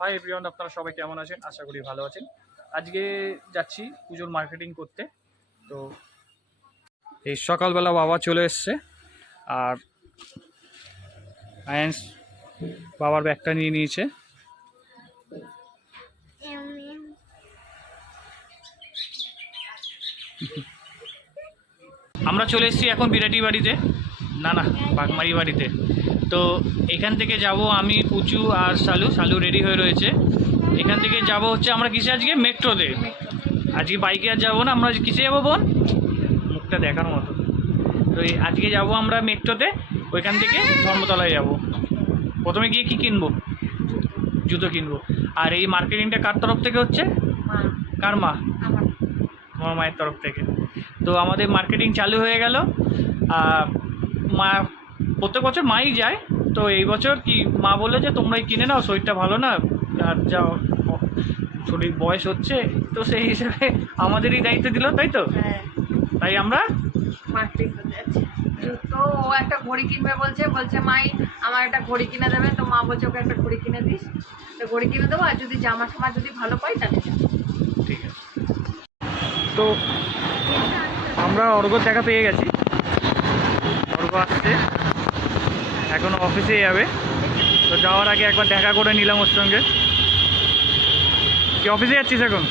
Hi everyone, আপনারা সবাই কেমন আছেন? আশা করি ভালো আছেন। আজকে যাচ্ছি পুজোর মার্কেটিং করতে। তো এই সকালবেলা বাবা চলে এসছে, আর আয়ান্স বাবার ব্যাগটা নিয়ে নিয়েছে। আমরা চলে এসেছি এখন বিরাটি বাড়িতে, না বাগমারি বাড়িতে। তো এখান থেকে যাব আমি, পুচু আর শালু রেডি হয়ে রয়েছে। এখান থেকে যাব হচ্ছে আমরা কিসে আজকে, মেট্রোতে। আজকে বাইকে আর যাবো না, আমরা কিসে যাবো বোন? মুখটা দেখার মতো। তো আজকে যাব আমরা মেট্রোতে, ওইখান থেকে ধর্মতলায় যাব। প্রথমে গিয়ে কি কিনবো? জুতো কিনবো। আর এই মার্কেটিংটা কার তরফ থেকে হচ্ছে? কার মা? তোমার মায়ের তরফ থেকে। তো আমাদের মার্কেটিং চালু হয়ে গেল। মা প্রত্যেক বছর মাই যায়, তো এই বছর কি মা বললো যে তোমরাই কিনে নাও, শরীরটা ভালো না, আর যাও, শরীর বয়স হচ্ছে, তো সেই হিসাবে আমাদেরই দায়িত্ব দিল, তাই তো? তাই আমরা মার্কেটিং করতে যাচ্ছি। তো ও একটা ঘড়ি কিনবে বলছে মাই আমার একটা ঘড়ি কিনে দেবে। তো মা বলছে ওকে একটা ঘড়ি কিনে দিস। তো ঘড়ি কিনে দেবো, আর যদি জামা টামা যদি ভালো পাই তাহলে ঠিক আছে। তো আমরা অর্ঘ্য দেখা পেয়ে গেছি, অর্ঘ্য আসছে, এখনো অফিসে যাবে। তো যাওয়ার আগে একবার দেখা করে নিলাম ওর সঙ্গে। কি অফিসে যাচ্ছিস এখন?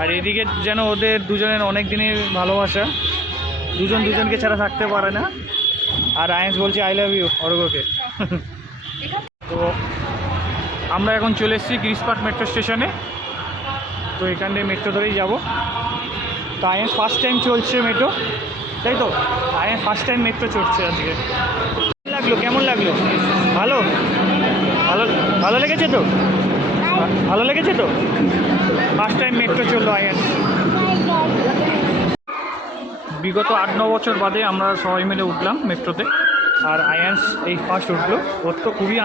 আর এদিকে যেন ওদের দুজনের অনেক দিনের ভালোবাসা, দুজনকে ছাড়া থাকতে পারে না। আর আয়েন্স বলছে আই লাভ ইউ অর্ঘ্যকে। তো আমরা এখন চলে এসেছি গ্রিস পার্ক মেট্রো স্টেশনে। তো এখান থেকে মেট্রো ধরেই যাবো। তো আয়েন্স ফার্স্ট টাইম চলছে মেট্রো, তাই তো? আয়েন্স ফার্স্ট টাইম মেট্রো চড়ছে আজকে। কেমন লাগলো? ভালো ভালো ভালো লেগেছে তো? ভালো লেগেছে তো? ফার্স্ট টাইম মেট্রো চললো আয়ান্স। বিগত 8-9 বছর বাদে আমরা সবাই মিলে উঠলাম মেট্রোতে, আর আয়ান্স এই ফার্স্ট উঠলো। ওর তো খুবই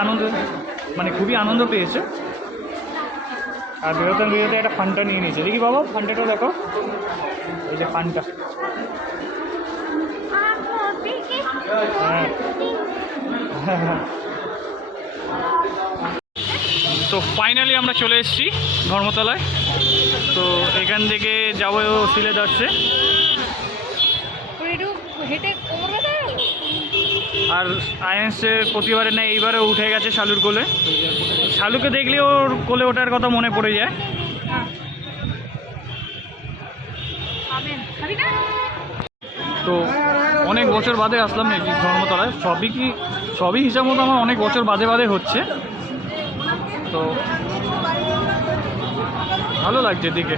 আনন্দ পেয়েছে। আর বেরোতে একটা ফান্টা নিয়ে নিয়েছে। দেখি বাবা, ফান্টাটা দেখো, এই যে ফান্টা। হ্যাঁ। তো ফাইনালি আমরা চলে এসেছি ধর্মতলায়। তো এখান থেকে যাবো সিলেদার্সে। আর আয়ান্সের প্রতিবারে না, এইবারে উঠে গেছে শালুর কোলে। শালুকে দেখলে ওর কোলে ওঠার কথা মনে পড়ে যায়। তো অনেক বছর বাদে আসলাম নাকি ধর্মতলায়। সবই হিসাব মতো আমার অনেক বছর বাদে হচ্ছে। তো ভালো লাগছে দেখে,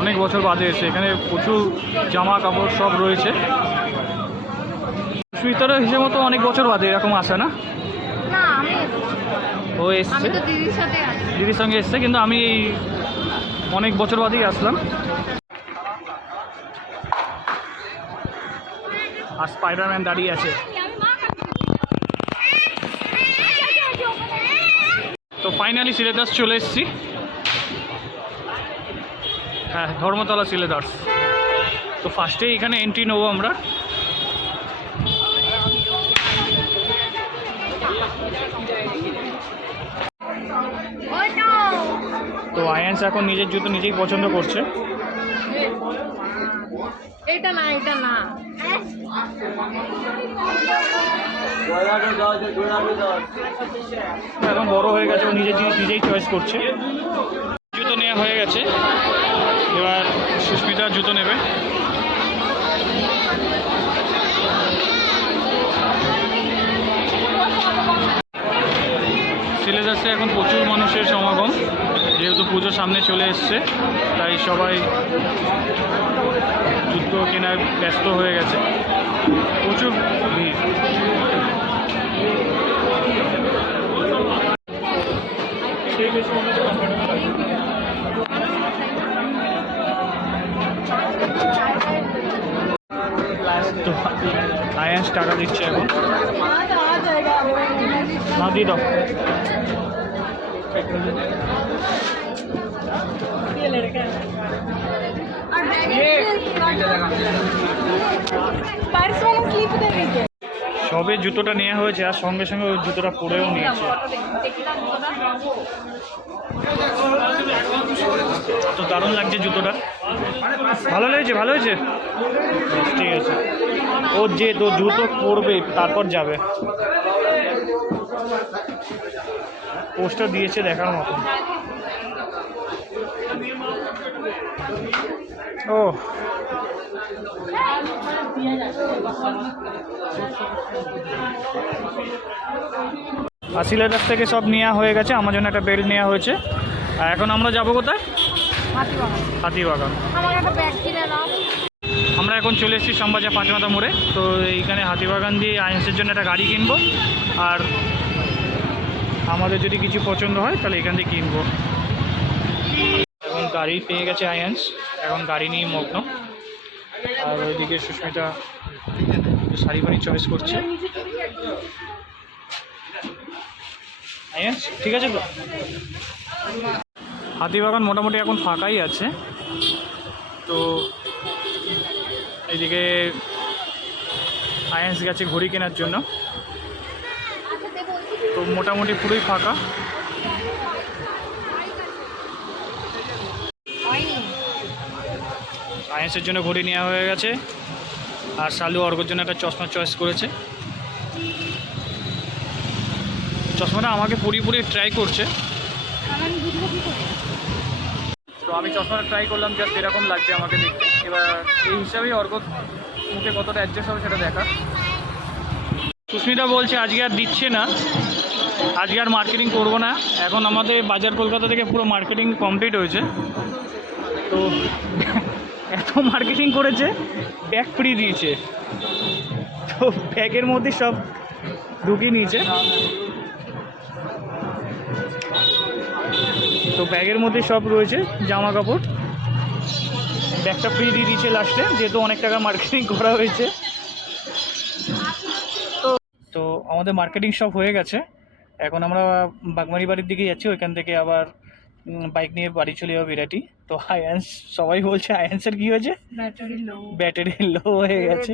অনেক বছর বাদে এসে। এখানে প্রচুর জামা কাপড় সব রয়েছে। সুইটারের হিসেবে মতো অনেক বছর বাদে এরকম আসে না? ও এসছে, দিদির সঙ্গে এসছে, কিন্তু আমি এই অনেক বছর বাদেই আসলাম। আর স্পাইডারম্যান দাঁড়িয়ে আছে। তো ফাইনালি সিলেদার্স চলে এসেছি। হ্যাঁ, ধর্মতলা সিলেদার্স। তো ফার্স্টেই এখানে এন্ট্রি নেবো আমরা। তো আয়ান্স এখন নিজের জুতো নিজেই পছন্দ করছে। এটা না এখন বড় হয়ে গেছে, ও নিজেই চয়েস করছে। জুতো নেওয়া হয়ে গেছে, এবার সুস্মিতার জুতো নেবে। সিলেদার্সে এখন প্রচুর মানুষের সমাগম, যেহেতু পুজোর সামনে চলে এসছে, তাই সবাই জুতো কেনায় ব্যস্ত হয়ে গেছে। প্রচুর ভিড়। তো আয়ান্স টাকা দিচ্ছে এখন, না দিয়ে দাও। সবে জুতোটা নেওয়া হয়েছে আর সঙ্গে সঙ্গে ওই জুতোটা পরেও নিয়েছে। তো দারুণ লাগছে জুতোটা, ভালো লেগেছে, ভালো হয়েছে, ঠিক আছে। ও যে তো জুতো পরবে তারপর যাবে, পোস্টার দিয়েছে দেখার মতো। ও আসিলের কাছ থেকে সব নেওয়া হয়ে গেছে, আমার জন্য একটা বেল্ট নেওয়া হয়েছে। আর এখন আমরা যাবো কোথায়? হাতিবাগান। আমরা এখন চলে এসেছি শ্যামবাজার 5 মাথা মোড়ে। তো এইখানে হাতিবাগান দিয়ে আইএনসের জন্য একটা গাড়ি কিনবো, আর আমাদের যদি কিছু পছন্দ হয় তাহলে এখান থেকে কিনবো। এখন গাড়ি পেয়ে গেছে আইএনস, এখন গাড়ি নিয়ে মগ্ন। আর ওইদিকে সুস্মিতা শাড়ি ফাড়ি চয়েস করছে। আইএনস ঠিক আছে তো। হাতিবাগান মোটামুটি এখন ফাঁকাই আছে। তো এইদিকে আইএনস গেছে ঘড়ি কেনার জন্য, তো মোটামুটি পুরোই ফাঁকা। আইএনসের জন্য ঘড়ি নেওয়া হয়ে গেছে, আর শালু অর্ঘর জন্য একটা চশমা চয়েস করেছে। চশমাটা আমাকে পুরোপুরি ট্রাই করছে, তো আমি চশমাটা ট্রাই করলাম, জাস্ট এরকম লাগছে আমাকে দেখতে। এবার এই হিসাবেই অর্ঘ মুখে কতটা অ্যাডজাস্ট হবে সেটা দেখা। সুস্মিতা বলছে আজকে আর দিচ্ছে না, আজকে আর মার্কেটিং করবো না। এখন আমাদের বাজার কলকাতা থেকে পুরো মার্কেটিং কমপ্লিট হয়েছে। তো এত মার্কেটিং করেছে, ব্যাগ ফ্রি দিয়েছে, তো ব্যাগের মধ্যে সব ঢুকিয়ে নিয়েছে। তো ব্যাগের মধ্যে সব রয়েছে জামা কাপড়, ব্যাগটা ফ্রি দিয়ে দিয়েছে লাস্টে, যেহেতু অনেক টাকা মার্কেটিং করা হয়েছে। তো আমাদের মার্কেটিং সব হয়ে গেছে, এখন আমরা বাগমারি বাড়ির দিকে যাচ্ছি। ওইখান থেকে আবার বাইক নিয়ে বাড়ি চলে যাবো বিরাটি। তো আয়ান্স সবাই বলছে আয়ান্সের কি হয়েছে, ব্যাটারি লো হয়ে গেছে,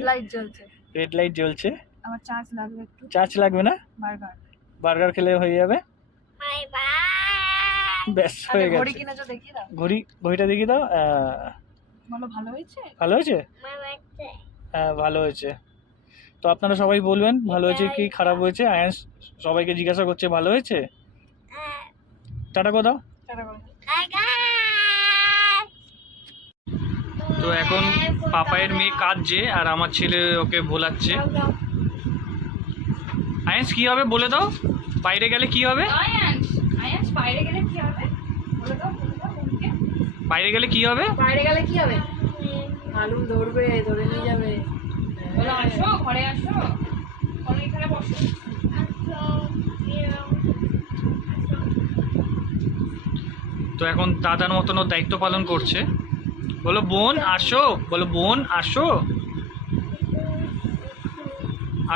রেড লাইট জ্বলছে। আমার চার্জ লাগবে একটু। চার্জ লাগবে না, বার্গার খেলে হয়ে যাবে। ব্যাস হয়ে গেছে। ঘড়ি কিনেছো দেখিয়ে দাও, ঘড়িটা দেখিয়ে দাও। বলো ভালো হয়েছে? ভালো হয়েছে, হ্যাঁ ভালো হয়েছে। তো আপনারা সবাই বলবেন ভালো হয়েছে কি খারাপ হয়েছে। আয়ান্স সবাইকে জিজ্ঞাসা করছে ভালো হয়েছে। টাটা কোথাও। তো এখন পাপায়ের মেয়ে কাঁদছে আর আমার ছেলে ওকে ভোলাচ্ছে। আয়ান্স কি হবে বলে দাও, বাইরে গেলে কি হবে? বাইরে গেলে কি হবে? বাইরে গেলে কি হবে? বাইরে গেলে কি হবে? আলু ধরে নিয়ে যাবে। বলো আসো, ঘরে আসো, এখানে বসো। তো এখন দাদার মতন ও দায়িত্ব পালন করছে। বলো বোন আসো, বলো বোন আসো,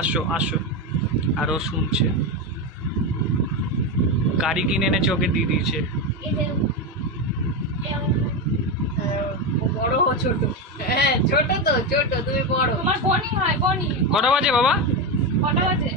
আসো আসো। আর ও শুনছে। গাড়ি কিনে এনেছে, ওকে দিয়ে দিয়েছে। বড় ও ছোট? হ্যাঁ ছোট তো, ছোট তুমি বড়। তোমার বনি হয়, বনি। কটা বাজে বাবা? কটা বাজে?